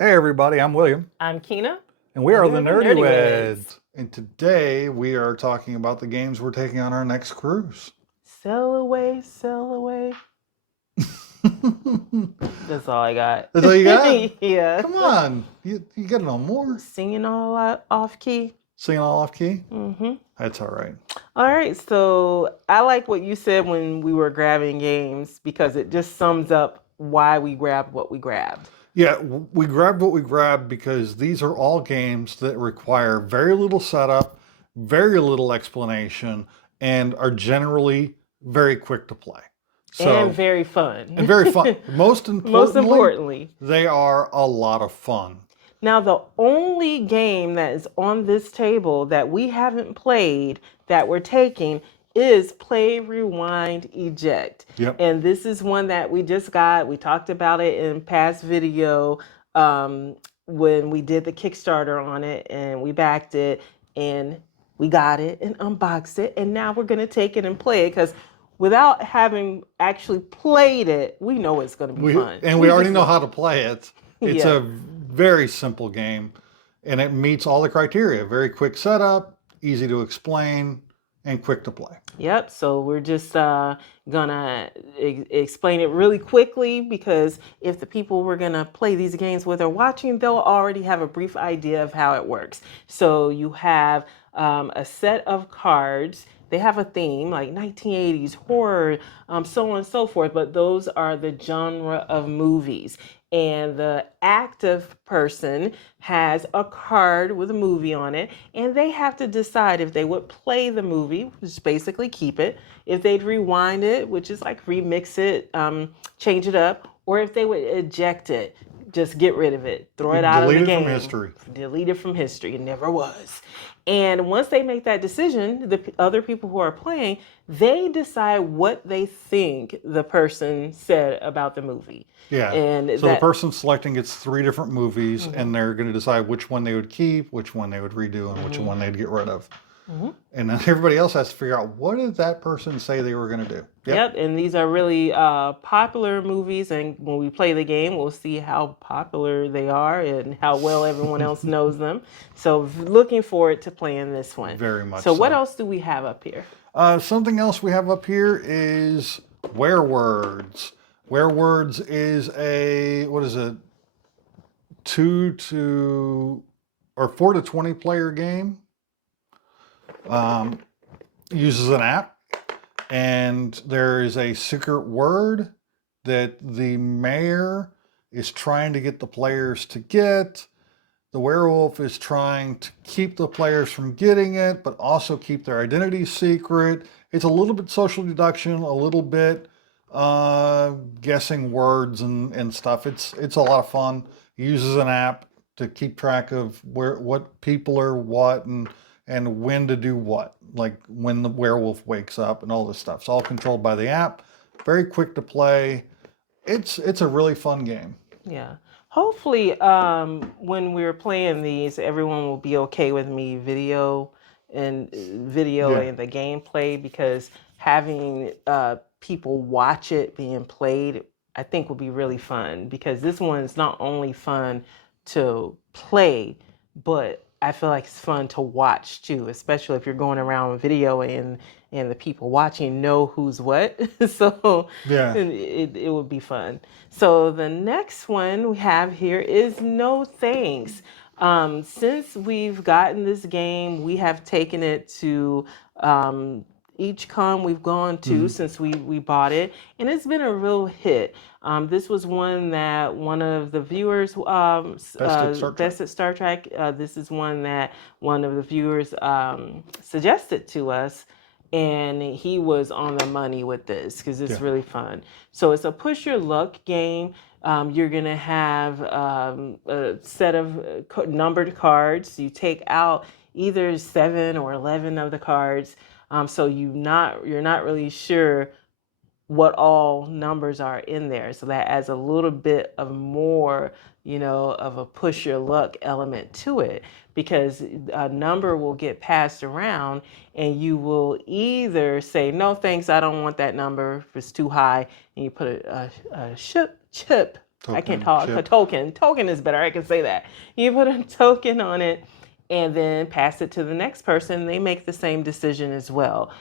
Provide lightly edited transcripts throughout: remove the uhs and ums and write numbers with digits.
Hey everybody, I'm William, I'm Kina, and we and are we the are the Nerdy Nerdyweds. Weds. And today we are talking about the games we're taking on our next cruise. Sail away, sail away. That's all I got. That's all you got? Yeah. Come on, you got no more? Singing all out off key. Singing all off key? Mm-hmm. That's all right. All right, so I like what you said when we were grabbing games because it just sums up why we grabbed what we grabbed. Yeah, we grabbed what we grabbed because these are all games that require very little setup, very little explanation, and are generally very quick to play. And So, very and fun. very fun. Most Most importantly, importantly. they are a lot of fun. Now, the only game that is on this table that we haven't played that we're taking is Play, Rewind, Eject. Yep. And this is one that we just got. We talked about it in past video when we did the Kickstarter on it and we backed it and we got it and unboxed it. And now we're going to take it and play it because without having actually played it, we know it's going to be fun. We already know how to play it. It's Yeah. a very simple game, and it meets all the criteria. Very quick setup, easy to explain, and quick to play. Yep. So we're just gonna explain it really quickly because if the people we're gonna play these games with are watching, they'll already have a brief idea of how it works. So you have a set of cards. They have a theme like 1980s horror, so on and so forth. But those are the genre of movies. And the active person has a card with a movie on it, and they have to decide if they would play the movie, which is basically keep it, if they'd rewind it, which is like remix it, change it up, or if they would eject it, just get rid of it, throw it out of the Delete it from game, history. delete it from history. It never was. And once they make that decision, the other people who are playing, they decide what they think the person said about the movie. Yeah. And So the person selecting gets 3 different movies, and they're going to decide which one they would keep, which one they would redo, and which one they'd get rid of. And then everybody else has to figure out what did that person say they were going to do. Yep, and these are really popular movies, and when we play the game, we'll see how popular they are and how well everyone else knows them. So looking forward to playing this one. Very much So what so. else do we have up here? Something else we have up here is Werewords. Werewords is a, what is it, 4 to 20 player game. Uses an app, and there is a secret word that the mayor is trying to get the players to get. The werewolf is trying to keep the players from getting it, but also keep their identity secret. It's a little bit social deduction, a little bit guessing words and stuff. It's a lot of fun. It uses an app to keep track of what people are what and when to do what, like when the werewolf wakes up and all this stuff. It's all controlled by the app. Very quick to play. It's a really fun game. Yeah. Hopefully, when we're playing these, everyone will be okay with me video and the gameplay because having people watch it being played, I think will be really fun because this one is not only fun to play, but I feel like it's fun to watch too, especially if you're going around video and the people watching know who's what. So Yeah. it would be fun. So the next one we have here is No Thanks. Since we've gotten this game, we have taken it to each con we've gone to since we bought it, and it's been a real hit. This was one that one of the viewers, Best at Star Trek, this is one that one of the viewers suggested to us, and he was on the money with this because it's really fun. So it's a push your luck game. You're going to have a set of numbered cards. You take out either 7 or 11 of the cards. So you're not really sure what all numbers are in there. So that adds a little bit of more, of a push your luck element to it because a number will get passed around and you will either say, no, thanks, I don't want that number if it's too high. And you put a chip I can't Token, talk. A chip. token. Token is better. I can say that. You put a token on it and then pass it to the next person. They make the same decision as well.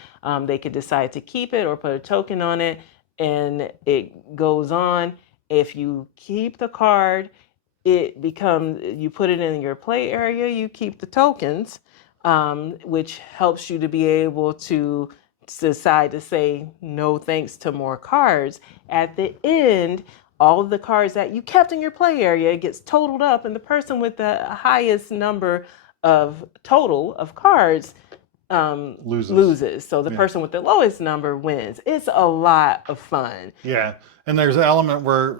They could decide to keep it or put a token on it, and it goes on. If you keep the card, it becomes, you put it in your play area, you keep the tokens, which helps you to be able to decide to say no thanks to more cards. At the end, all of the cards that you kept in your play area gets totaled up, and the person with the highest number of total of cards loses. So the person with the lowest number wins. It's a lot of fun. Yeah. And there's an element where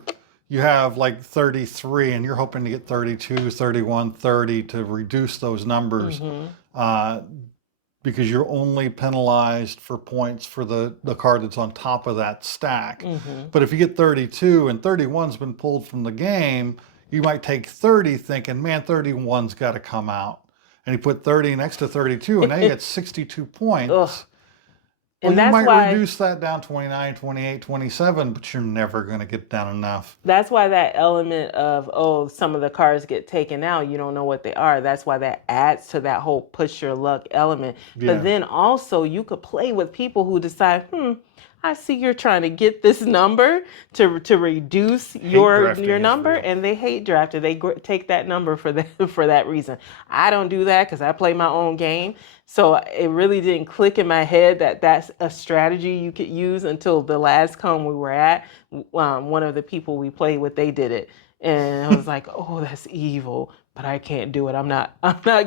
you have like 33 and you're hoping to get 32, 31, 30 to reduce those numbers because you're only penalized for points for the card that's on top of that stack. But if you get 32 and 31's been pulled from the game, you might take 30 thinking, man, 31's got to come out. And you put 30 next to 32 and now you get 62 points. Ugh. Well, And you that's might why reduce that down 29, 28, 27, but you're never going to get down enough. that's why that element of, oh, some of the cards get taken out, you don't know what they are. That's why that adds to that whole push your luck element. Yeah. But then also you could play with people who decide, I see you're trying to get this number to reduce your drafting is number, real. and they hate drafted. They take that number for that reason. I don't do that because I play my own game. So it really didn't click in my head that that's a strategy you could use until the last con we were at. One of the people we played with, they did it, and I was like, oh, that's evil. But I can't do it. I'm not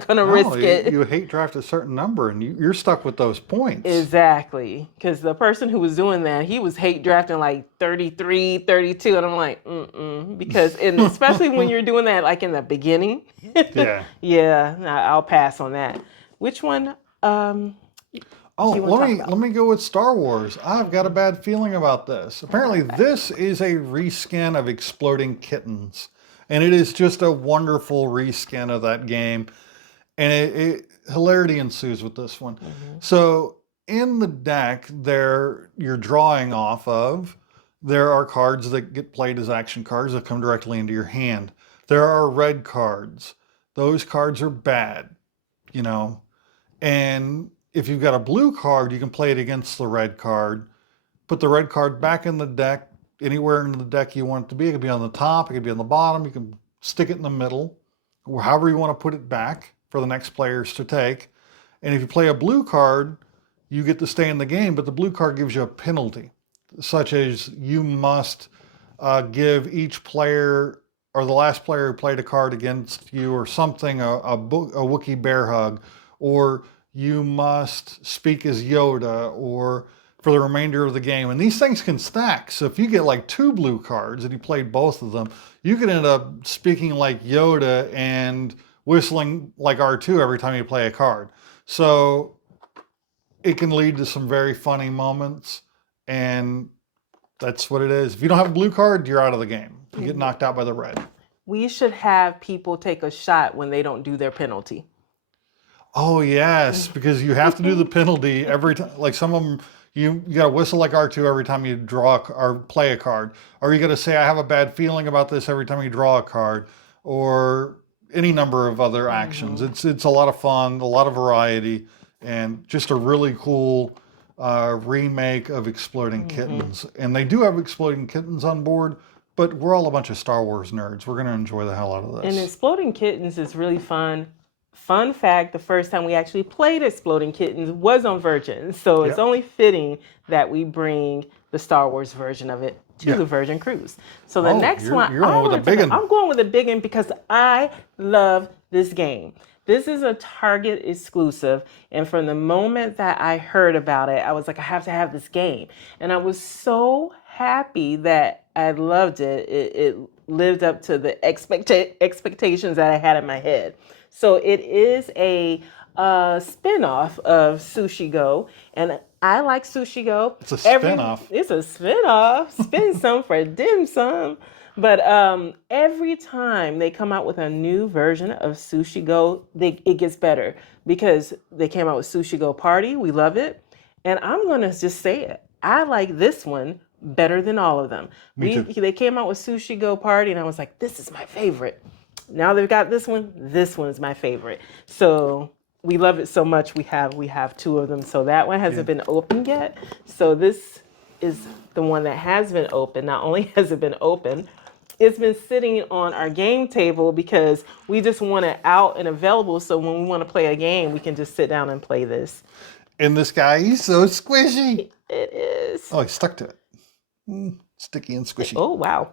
gonna risk it. You hate draft a certain number and you're stuck with those points. Exactly. Because the person who was doing that, he was hate drafting like 33, 32. And I'm like, because, and especially when you're doing that like in the beginning. Yeah. Yeah, I'll pass on that. Which one? Let me go with Star Wars. I've got a bad feeling about this. Apparently this is a reskin of Exploding Kittens. And it is just a wonderful reskin of that game. And hilarity ensues with this one. So in the deck there you're drawing off of, there are cards that get played as action cards that come directly into your hand. There are red cards. Those cards are bad, you know. And if you've got a blue card, you can play it against the red card. Put the red card back in the deck, anywhere in the deck you want it to be. It could be on the top, it could be on the bottom, you can stick it in the middle, or however you want to put it back for the next players to take. And if you play a blue card, you get to stay in the game, but the blue card gives you a penalty, such as you must give each player, or the last player who played a card against you or something, a Wookiee bear hug, or you must speak as Yoda, or for the remainder of the game. And these things can stack. So if you get like 2 blue cards and you played both of them, you could end up speaking like Yoda and whistling like R2 every time you play a card. So it can lead to some very funny moments, and that's what it is. If you don't have a blue card, you're out of the game. You get knocked out by the red. We should have people take a shot when they don't do their penalty. Oh yes, because you have to do the penalty every time. Like some of them, you got to whistle like R2 every time you draw or play a card. Or you got to say, I have a bad feeling about this every time you draw a card. Or any number of other actions. It's a lot of fun, a lot of variety, and just a really cool remake of Exploding Kittens. And they do have Exploding Kittens on board, but we're all a bunch of Star Wars nerds. We're going to enjoy the hell out of this. And Exploding Kittens is really fun. Fun fact, the first time we actually played Exploding Kittens was on Virgin. So it's only fitting that we bring the Star Wars version of it to the Virgin Cruise. So the next one, you're going with a big one. I'm going with a big one because I love this game. This is a Target exclusive. And from the moment that I heard about it, I was like, I have to have this game. And I was so happy that I loved it. It lived up to the expectations that I had in my head. So it is a spin-off of Sushi Go, and I like Sushi Go. It's a spin-off. It's a spin-off. Spin some for dim sum. But every time they come out with a new version of Sushi Go, it gets better, because they came out with Sushi Go Party. We love it. And I'm going to just say it. I like this one better than all of them. Me too. They came out with Sushi Go Party, and I was like, this is my favorite. Now they've got this one. This one is my favorite. So we love it so much. We have two of them. So that one hasn't been opened yet. So this is the one that has been opened. Not only has it been opened, it's been sitting on our game table because we just want it out and available. So when we want to play a game, we can just sit down and play this. And this guy, he's so squishy. It is. Oh, he's stuck to it. Sticky and squishy. Oh, wow.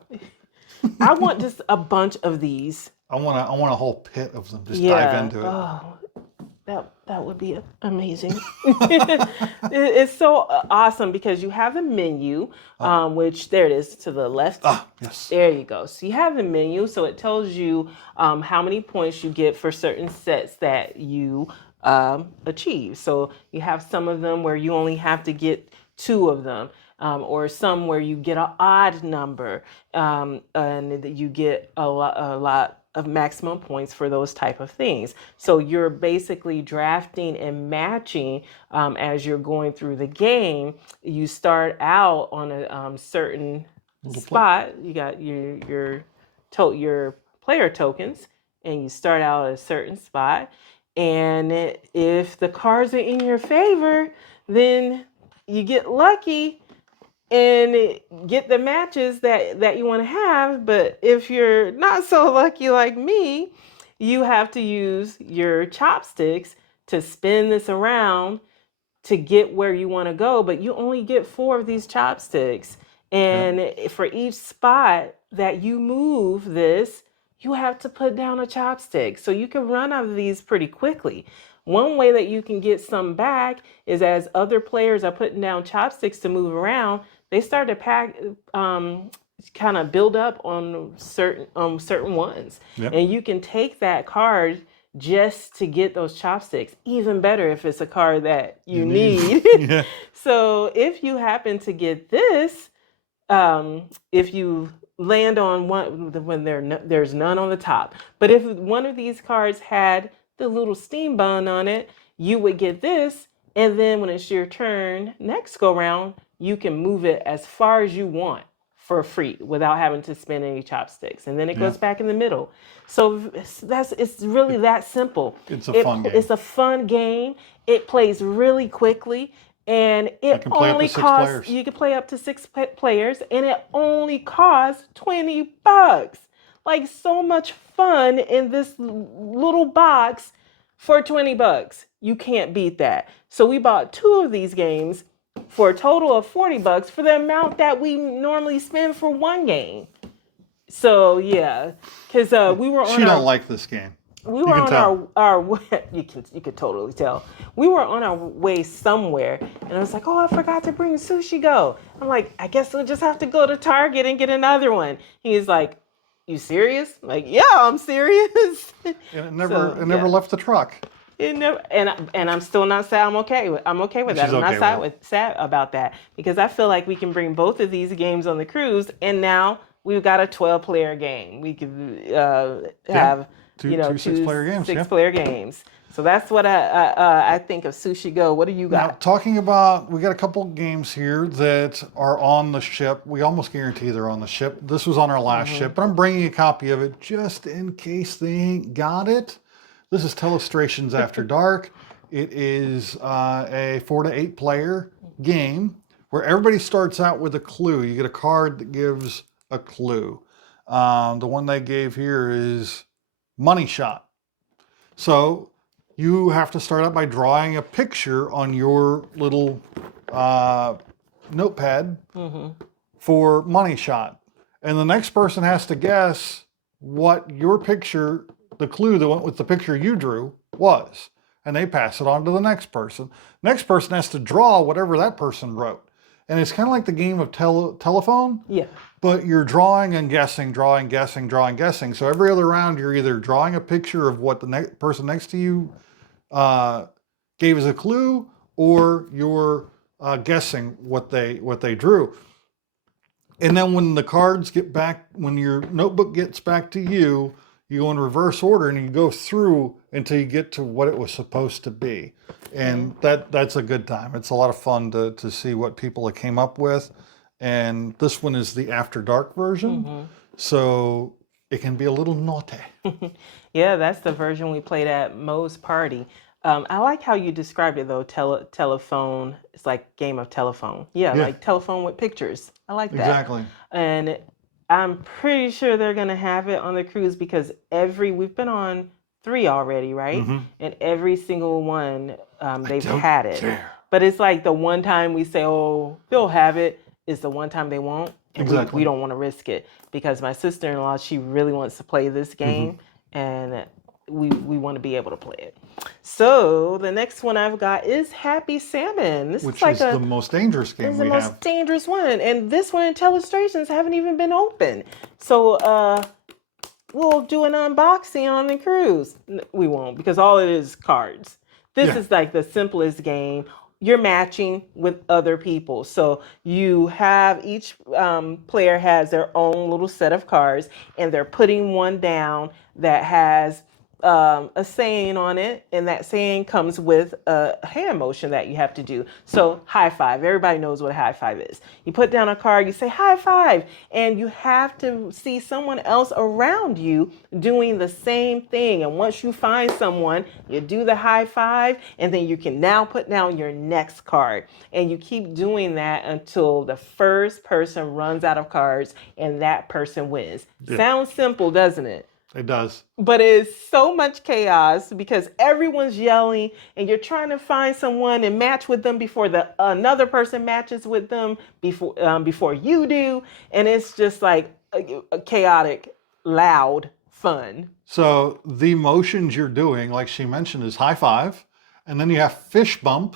I want just a bunch of these. I want a whole pit of them. Just dive into it. Oh, that would be amazing. It's so awesome because you have the menu, which there it is to the left. Yes. There you go. So you have the menu, so it tells you how many points you get for certain sets that you achieve. So you have some of them where you only have to get 2 of them. Or some where you get an odd number and you get a lot of maximum points for those type of things. So you're basically drafting and matching as you're going through the game. You start out on a certain spot. You got your player tokens, and you start out at a certain spot. And if the cards are in your favor, then you get lucky and get the matches that you want to have. But if you're not so lucky like me, you have to use your chopsticks to spin this around to get where you want to go. But you only get 4 of these chopsticks. And for each spot that you move this, you have to put down a chopstick. So you can run out of these pretty quickly. One way that you can get some back is as other players are putting down chopsticks to move around, they start to kind of build up on certain ones. Yep. And you can take that card just to get those chopsticks. Even better if it's a card that you need. Yeah. So if you happen to get this, if you land on one when there's none on the top, but if one of these cards had the little steam bun on it, you would get this, and then when it's your turn next go round, you can move it as far as you want for free without having to spend any chopsticks, and then it goes back in the middle. So it's really that simple. It's a fun game. It's a fun game. It plays really quickly, and it only costs. You can play up to 6 players, and it only costs $20. Like, so much fun in this little box for $20. You can't beat that. So we bought 2 of these games for a total of $40 for the amount that we normally spend for one game. So yeah, because we were on. She don't like this game. We were on our you could totally tell. We were on our way somewhere, and I was like, oh, I forgot to bring Sushi Go. I'm like, I guess we'll just have to go to Target and get another one. He's like, you serious? I'm like, yeah, I'm serious. And it never left the truck. It never, and I'm still not sad. I'm okay with that. I'm not sad about that because I feel like we can bring both of these games on the cruise, and now we've got a 12-player game. We could have two 6-player games. 6-player games. So that's what I think of Sushi Go. What do you got? Now, talking about, we got a couple games here that are on the ship. We almost guarantee they're on the ship. This was on our last ship, but I'm bringing a copy of it just in case they ain't got it. This is Telestrations After Dark. It is a 4 to 8 player game where everybody starts out with a clue. You get a card that gives a clue. The one they gave here is Money Shot. So you have to start out by drawing a picture on your little notepad for Money Shot. And the next person has to guess what your picture, the clue that went with the picture you drew, was. And they pass it on to the next person. Next person has to draw whatever that person wrote. And it's kind of like the game of telephone. Yeah. But you're drawing and guessing, drawing, guessing, drawing, guessing. So every other round, you're either drawing a picture of what the person next to you gave as a clue, or you're guessing what they drew. And then when the cards get back, when your notebook gets back to you, you go in reverse order and you go through until you get to what it was supposed to be. And that's a good time. It's a lot of fun to see what people came up with. and this one is the After Dark version. So it can be a little naughty. Yeah, that's the version we played at Mo's party. I like how you described it though. Telephone. It's like game of telephone. Yeah, Yeah. like telephone with pictures. I like that. Exactly. And I'm pretty sure they're gonna have it on the cruise because we've been on 3 already, right? And every single one they've don't had it. care. But it's like the one time we say, "Oh, they'll have it," is the one time they won't. And Exactly. we don't want to risk it because my sister-in-law, she really wants to play this game, and we want to be able to play it. So the next one I've got is Happy Salmon. This Which is like is the most dangerous game It's the we most have. dangerous one, and this one illustrations haven't even been open. So we'll do an unboxing on the cruise. We won't because all it is cards. This is like the simplest game. You're matching with other people. So you have each player has their own little set of cards, and they're putting one down that has a saying on it, and that saying comes with a hand motion that you have to do. So high five. Everybody knows what a high five is. You put down a card, you say high five, and you have to see someone else around you doing the same thing. And once you find someone, you do the high five, and then you can now put down your next card. And you keep doing that until the first person runs out of cards and that person wins. Sounds simple, doesn't it? It does. But it's so much chaos because everyone's yelling and you're trying to find someone and match with them before another person matches with them before you do. And it's just like a chaotic, loud fun. So the motions you're doing, like she mentioned, is high five, and then you have fist bump,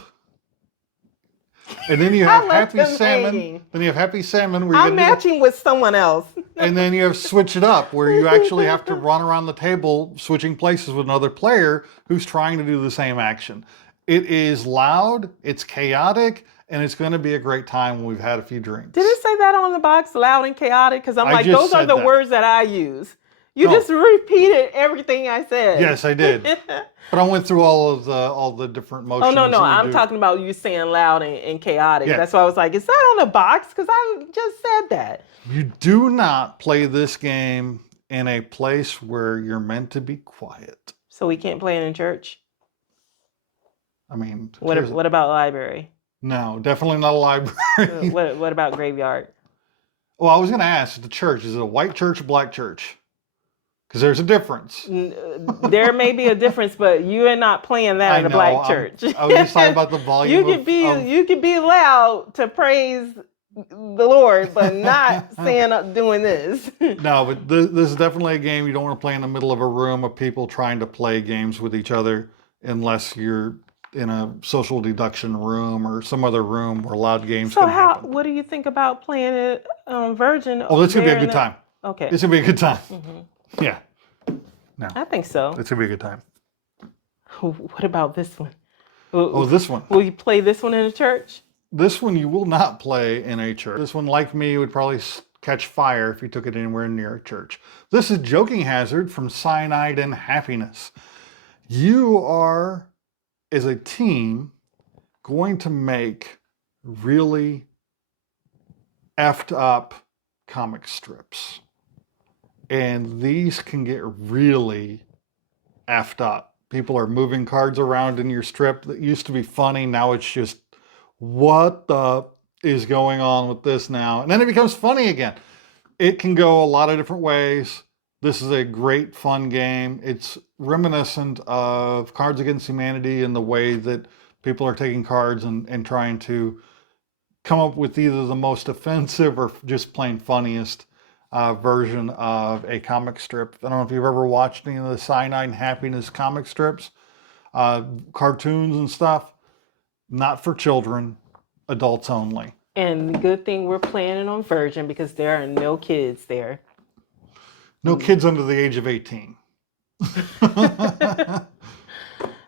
and then you have happy salmon. Hanging. Then you have happy salmon where I'm matching with someone else. And then you have switch it up where you actually have to run around the table switching places with another player who's trying to do the same action. It is loud, it's chaotic, and it's going to be a great time when we've had a few drinks. Did it say that on the box, loud and chaotic? Because I'm like, those are the words that I use. You just repeated everything I said. Yes, I did. But I went through all the different motions. Oh, no. I'm talking about you saying loud and chaotic. Yeah. That's why I was like, is that on the box? Because I just said that. You do not play this game in a place where you're meant to be quiet. So we can't play it in church? I mean... What about library? No, definitely not a library. What about graveyard? Well, I was going to ask, the church, is it a white church or black church? Because there's a difference. There may be a difference, but you are not playing that in a black church. I was just talking about the volume. You could be loud to praise the Lord, but not doing this. No, but this is definitely a game you don't want to play in the middle of a room of people trying to play games with each other, unless you're in a social deduction room or some other room where loud games can happen. What do you think about playing it Virgin? Oh, this is going to be a good time. Okay. It's going to be a good time. Yeah. No. I think so. It's going to be a good time. What about this one? This one. Will you play this one in a church? This one you will not play in a church. This one, like me, would probably catch fire if you took it anywhere near a church. This is Joking Hazard from Cyanide and Happiness. You are, as a team, going to make really effed up comic strips. And these can get really effed up. People are moving cards around in your strip that used to be funny. Now it's just, what the is going on with this now? And then it becomes funny again. It can go a lot of different ways. This is a great fun game. It's reminiscent of Cards Against Humanity in the way that people are taking cards and trying to come up with either the most offensive or just plain funniest version of a comic strip. I don't know if you've ever watched any of the Cyanide and Happiness comic strips, cartoons and stuff. Not for children, adults only. And the good thing we're playing it on Virgin because there are no kids there. No kids under the age of 18.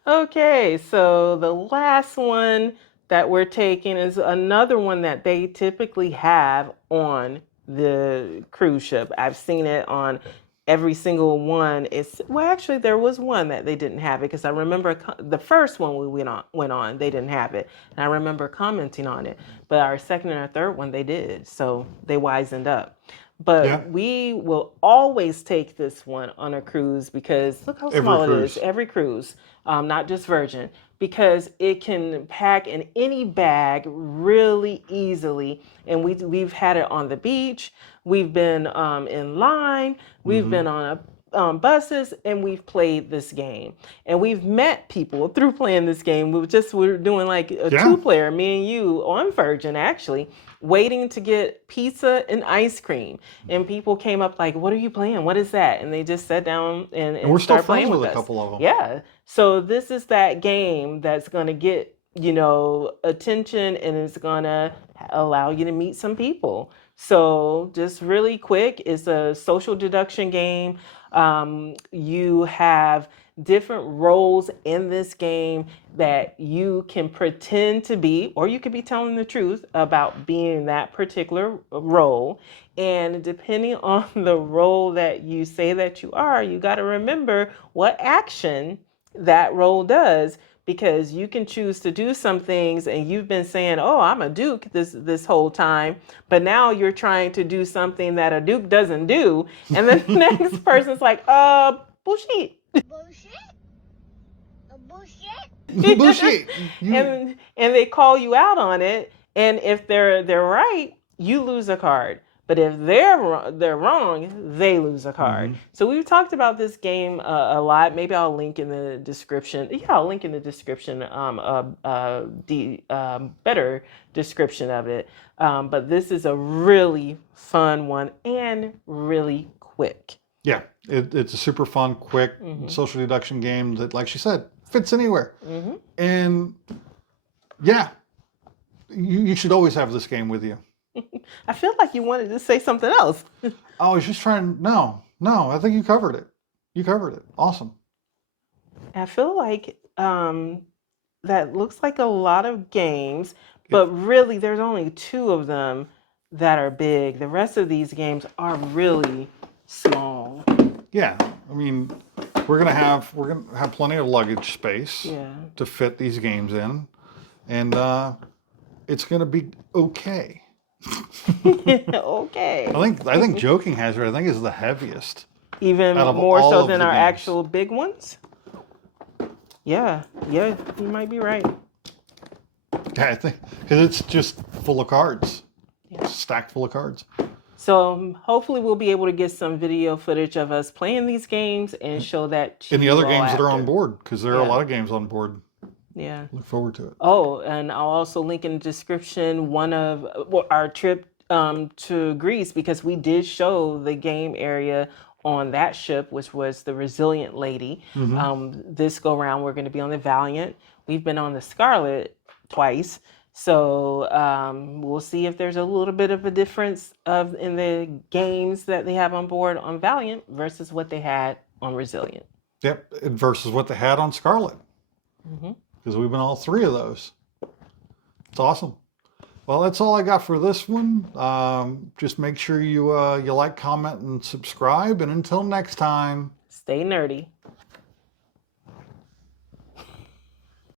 Okay, so the last one that we're taking is another one that they typically have on the cruise ship. I've seen it on every single one is, well, actually there was one that they didn't have it, because I remember the first one we went on they didn't have it, and I remember commenting on it, but our second and our third one they did, so they wisened up. Yeah. But we will always take this one on a cruise, because look how Every small it is. cruise. Every cruise, not just Virgin, because it can pack in any bag really easily. And we've had it on the beach. We've been in line. We've been on buses, and we've played this game. And we've met people through playing this game. We're doing like a Yeah. two-player, me and you on Virgin actually, waiting to get pizza and ice cream. And people came up like, "What are you playing? What is that?" And they just sat down and And we're still started playing friends with with a us. couple of them. Yeah. So this is that game that's going to get, attention, and it's going to allow you to meet some people. So just really quick, it's a social deduction game. You have different roles in this game that you can pretend to be, or you could be telling the truth about being that particular role. And depending on the role that you say that you are, you got to remember what action that role does, because you can choose to do some things, and you've been saying, "Oh, I'm a duke this whole time," but now you're trying to do something that a duke doesn't do, and the next person's like, bullshit." Bullshit? Bullshit? Bullshit. and they call you out on it, and if they're right, you lose a card. But if they're wrong, they lose a card. So we've talked about this game a lot. Maybe I'll link in the description. Yeah, I'll link in the description better description of it. But this is a really fun one and really quick. Yeah, it's a super fun, quick social deduction game that, like she said, fits anywhere. And yeah, you should always have this game with you. I feel like you wanted to say something else. I was just trying. No, I think you covered it. You covered it. Awesome. I feel like that looks like a lot of games, but really there's only 2 of them that are big. The rest of these games are really small. Yeah, I mean, we're gonna have plenty of luggage space to fit these games in, and it's gonna be okay. Okay. I think Joking Hazard, I think, is the heaviest. Even out of more all so of than the our games. actual big ones? Yeah, you might be right. Yeah, I think because it's just full of cards. Yeah. It's stacked full of cards. So hopefully we'll be able to get some video footage of us playing these games and show that to And the you other all games that are on after. board, because there are a lot of games on board. Yeah. Look forward to it. Oh, and I'll also link in the description one of our trip to Greece, because we did show the game area on that ship, which was the Resilient Lady. This go round, we're going to be on the Valiant. We've been on the Scarlet twice. So we'll see if there's a little bit of a difference in the games that they have on board on Valiant versus what they had on Resilient. Yep, versus what they had on Scarlet. Because we've been all 3 of those. It's awesome. Well, that's all I got for this one. Just make sure you like, comment, and subscribe. And until next time, Stay nerdy.